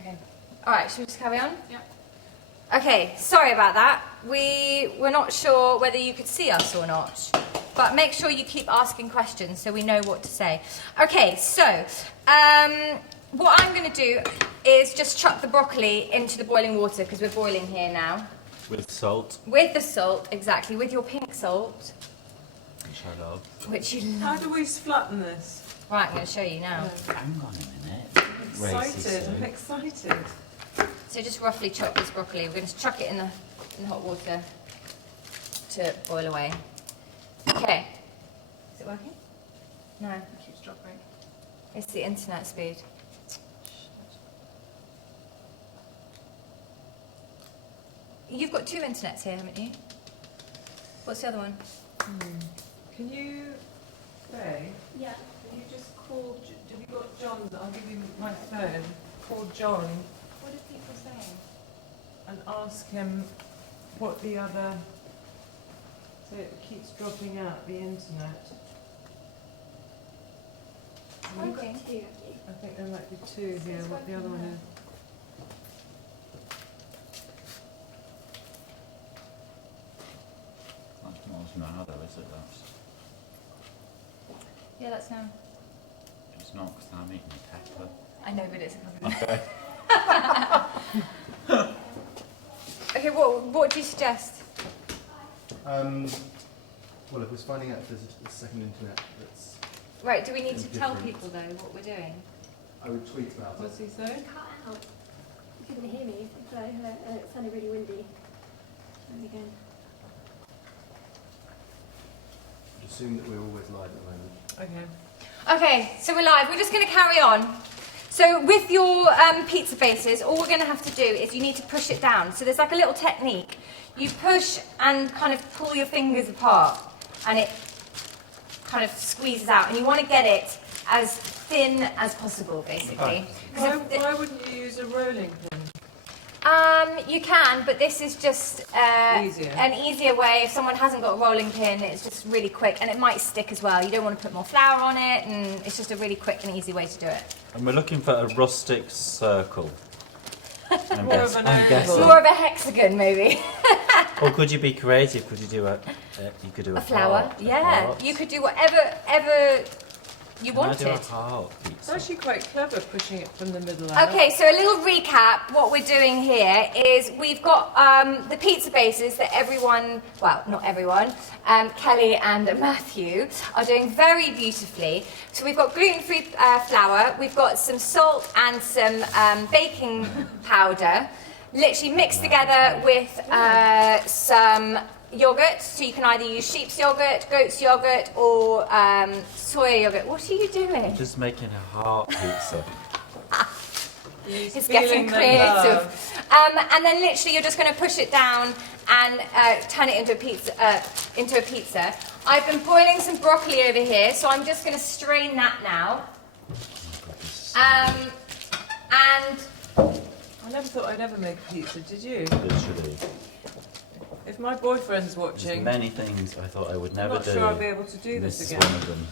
Okay. All right, should we just carry on? Yep. Okay, sorry about that. We were not sure whether you could see us or not, but make sure you keep asking questions so we know what to say. Okay, so what I'm going to do is just chuck the broccoli into the boiling water because we're boiling here now. With salt. With the salt, exactly, with your pink salt. Which I love. Which you How love. do we flatten this? Right, I'm going to show you now. Hang on a minute. I'm excited. So just roughly chop this broccoli. We're going to chuck it in the hot water to boil away. Okay. Is it working? No. It keeps dropping. It's the internet speed. You've got 2 internets here, haven't you? What's the other one? Can you, Faye, Yeah. can you just call, have you got John's, I'll give you my phone, call John What are people saying? and ask him what the other, so it keeps dropping out, the internet. I've Okay. got 2 of you. I think there might be 2 here, what the other one is. That's not now though, is it? Yeah, that's now. It's not because I'm eating a pepper. I know, but it's a Okay. Okay, what do you suggest? Well, if we're finding out if there's a second internet that's... Right, do we need to It's tell different. people though what we're doing? I would tweet about it. What's he say? Cut out. You couldn't hear me, so it sounded really windy. There we go. I'd assume that we're always live at the moment. Okay. Okay, so we're live. We're just going to carry on. So with your pizza bases, all we're going to have to do is you need to push it down. So there's like a little technique. You push and kind of pull your fingers apart, and it kind of squeezes out. And you want to get it as thin as possible, basically. Why wouldn't you use a rolling pin? You can, but this is just Easier. an easier way. If someone hasn't got a rolling pin, it's just really quick, and it might stick as well. You don't want to put more flour on it, and it's just a really quick and easy way to do it. And we're looking for a rustic circle. More of an I'm guessing. oval. More of a hexagon, maybe. Or could you be creative? Could you do you could do A flower, heart, a yeah. heart. You could do whatever you Can I do a wanted. heart It's pizza? actually quite clever pushing it from the middle out. Okay, so a little recap. What we're doing here is we've got the pizza bases that everyone, well, not everyone, Kelly and Matthew are doing very beautifully. So we've got gluten-free flour, we've got some salt and some baking powder, literally mixed together with some yogurt. So you can either use sheep's yogurt, goat's yogurt, or soya yogurt. What are you doing? Just making a heart pizza. It's getting creative. And then literally you're just going to push it down and turn it into a pizza. I've been boiling some broccoli over here, so I'm just going to strain that now. And I never thought I'd ever make a pizza, did you? Literally. If my boyfriend's There's watching, many things I thought I would I'm never not do. sure I'll be able to do this is again. one of them.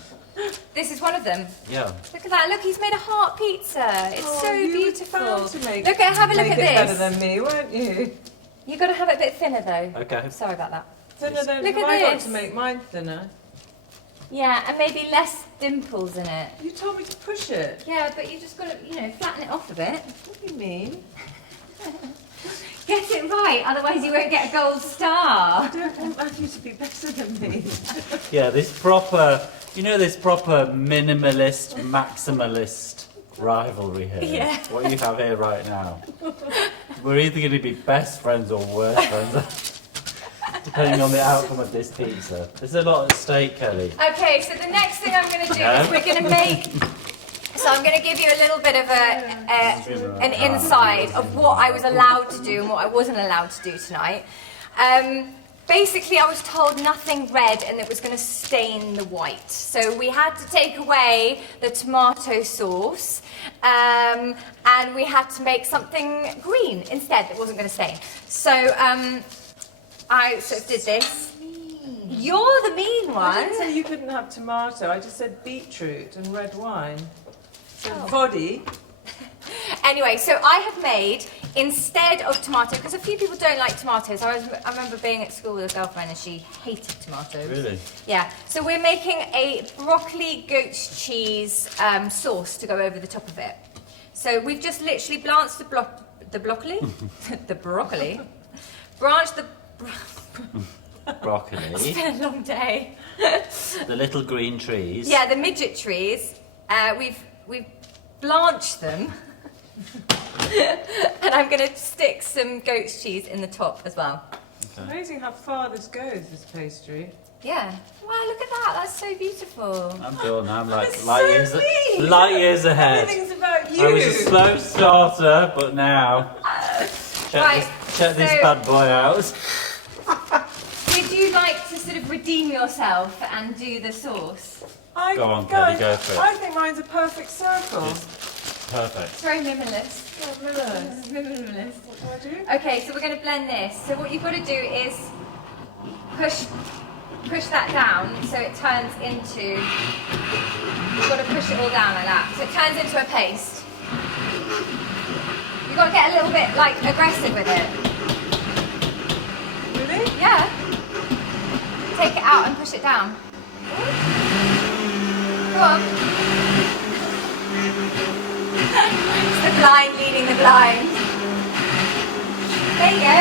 this is one of them. Yeah. Look at that. Look, he's made a heart pizza. It's Oh, so you were beautiful. bound to make- Look at, have a look make at it better this. than me, weren't you? You've got to have it a bit thinner though. Okay. Sorry about that. Thinner than Look at I got this. to make mine thinner. Yeah, and maybe less dimples in it. You told me to push it. Yeah, but you just got to, flatten it off a bit. What do you mean? Get it right, otherwise you won't get a gold star. I don't want Matthew to be better than me. Yeah, this proper minimalist, maximalist rivalry here. Yeah. What you have here right now. We're either going to be best friends or worst friends, depending on the outcome of this pizza. There's a lot at stake, Kelly. Okay, so the next thing I'm going to do is we're going to make... So I'm going to give you a little bit of an inside of what I was allowed to do and what I wasn't allowed to do tonight. Basically, I was told nothing red and it was going to stain the white. So we had to take away the tomato sauce and we had to make something green instead that wasn't going to stain. So I sort of did this. You're the mean I one. didn't say you couldn't have tomato, I just said beetroot and red wine. So Oh. body. Anyway, so I have made, instead of tomato, because a few people don't like tomatoes. I remember being at school with a girlfriend and she hated tomatoes. Really? Yeah. So we're making a broccoli goat's cheese sauce to go over the top of it. So we've just literally blanched the broccoli, the broccoli, blanched the Broccoli. It's been a long day. The little green trees. Yeah, the midget trees. We've blanched them. And I'm going to stick some goat's cheese in the top as well. It's amazing how far this goes, this pastry. Yeah. Wow, look at that. That's so beautiful. I'm done. I'm like That's light so years, neat. light years ahead. Everything's about you. I was a slow starter, but now Right, check this so- bad boy out. Would you like to sort of redeem yourself and do the sauce? Go on, Kelly, go for it. I think mine's a perfect circle. It's perfect. It's very minimalist. Minimalist. What do I do? Okay, so we're going to blend this. So what you've got to do is push that down so it turns into, you've got to push it all down like that. So it turns into a paste. You've got to get a little bit like aggressive with it. Really? Yeah. Take it out and push it down. Go on. It's the blind leading the blind. There you go.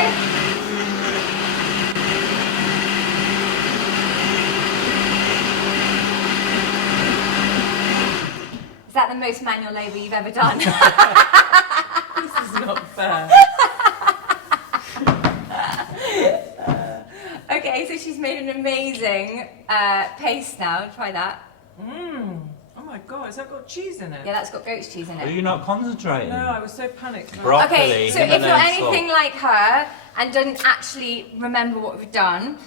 Is that the most manual labour you've ever done? This is not fair. Okay, so she's made an amazing paste now. Try that. Oh my god, has that got cheese in it? Yeah, that's got goat's cheese in Are it. you not concentrating? No, I was so panicked. Broccoli. Okay, so if you're Himalayan anything salt. like her and doesn't actually remember what we've done,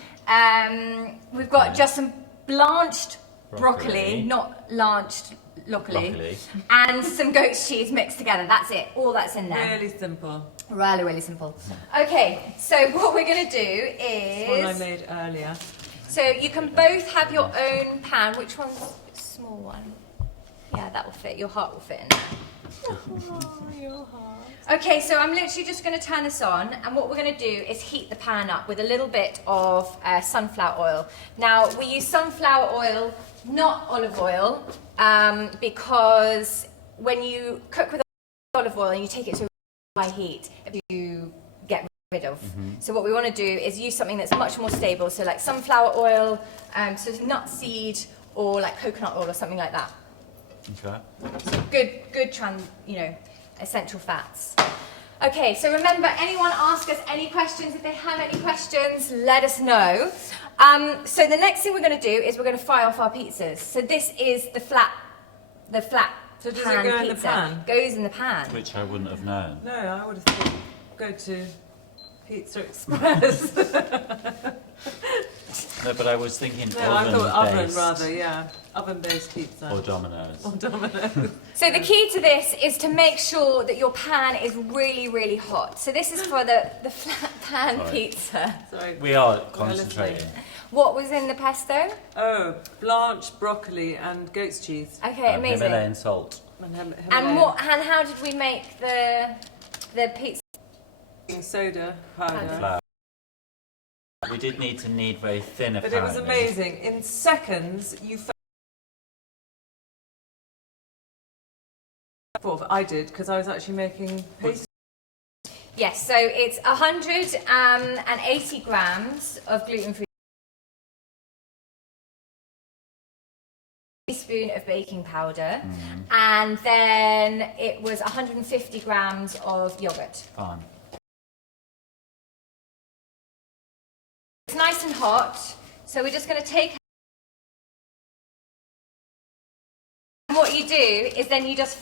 we've got just some blanched broccoli, not blanched broccoli, and some goat's cheese mixed together. That's it. All that's in there. Really simple. Really, really simple. Okay, so what we're going to do One I is... made earlier. So you can both have your own pan. Which one's the small one? Yeah, that will fit. Your heart will fit in there. Oh, your heart. Okay, so I'm literally just going to turn this on, and what we're going to do is heat the pan up with a little bit of sunflower oil. Now, we use sunflower oil, not olive oil, because when you cook with olive oil and you take it to a high heat, you get rid of. So what we want to do is use something that's much more stable, so like sunflower oil, so nut seed, or like coconut oil or something like that. Okay. Good essential fats. Okay, so remember, anyone ask us any questions. If they have any questions, let us know. So the next thing we're going to do is we're going to fry off our pizzas. So this is the flat So does pan it go in the pizza. pan? Goes in the pan. Which I wouldn't have known. No, I would have thought go to Pizza Express. No, but I was thinking No, I thought oven oven-based rather, yeah. Oven-based pizza. or Domino's. Or Domino's. So the key to this is to make sure that your pan is really, really hot. So this is for the flat pan Sorry. pizza. Sorry. We are listening. concentrating. What was in the pesto? Oh, blanched broccoli and goat's cheese. Okay, amazing. Himalayan salt. And And how did we make the pizza? soda powder. Flour. We did need to knead very thin, But apparently. it was amazing. In seconds, you thought I did because I was actually making pastry. Yes, so it's 180 grams of gluten-free. Teaspoon of baking powder, and then it was 150 grams of yogurt. Fine. It's nice and hot, so we're just going to take. And what you do is then you just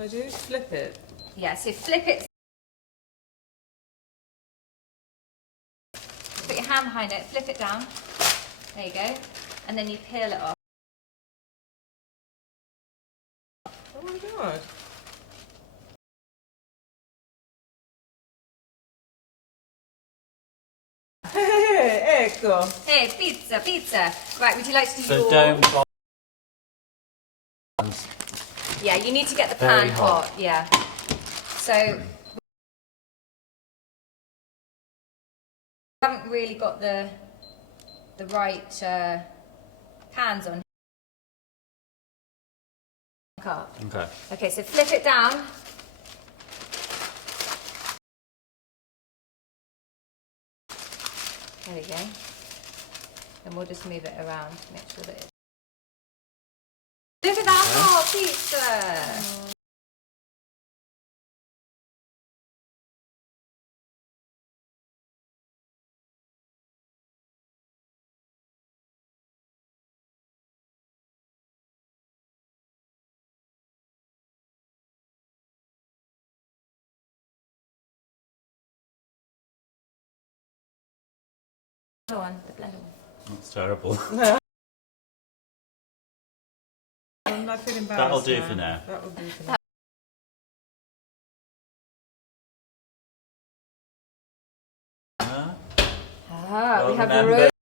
I do flip it. so flip it. Put your hand behind it, flip it down. There you go, and then you peel it off. Oh my god. Ecco. Hey, pizza. Right, would you like to do So your... don't Yeah, you need to get the Very pan hot. hot. Yeah. So we haven't really got the right pans on. Up. Okay. Okay, so flip it down. There we go. And we'll just move it around to make sure that it. Look at that hot pizza! Go on, the blender one. That's terrible. I feel embarrassed. That'll do for now. That'll do for now. Ah, we have Remember, roast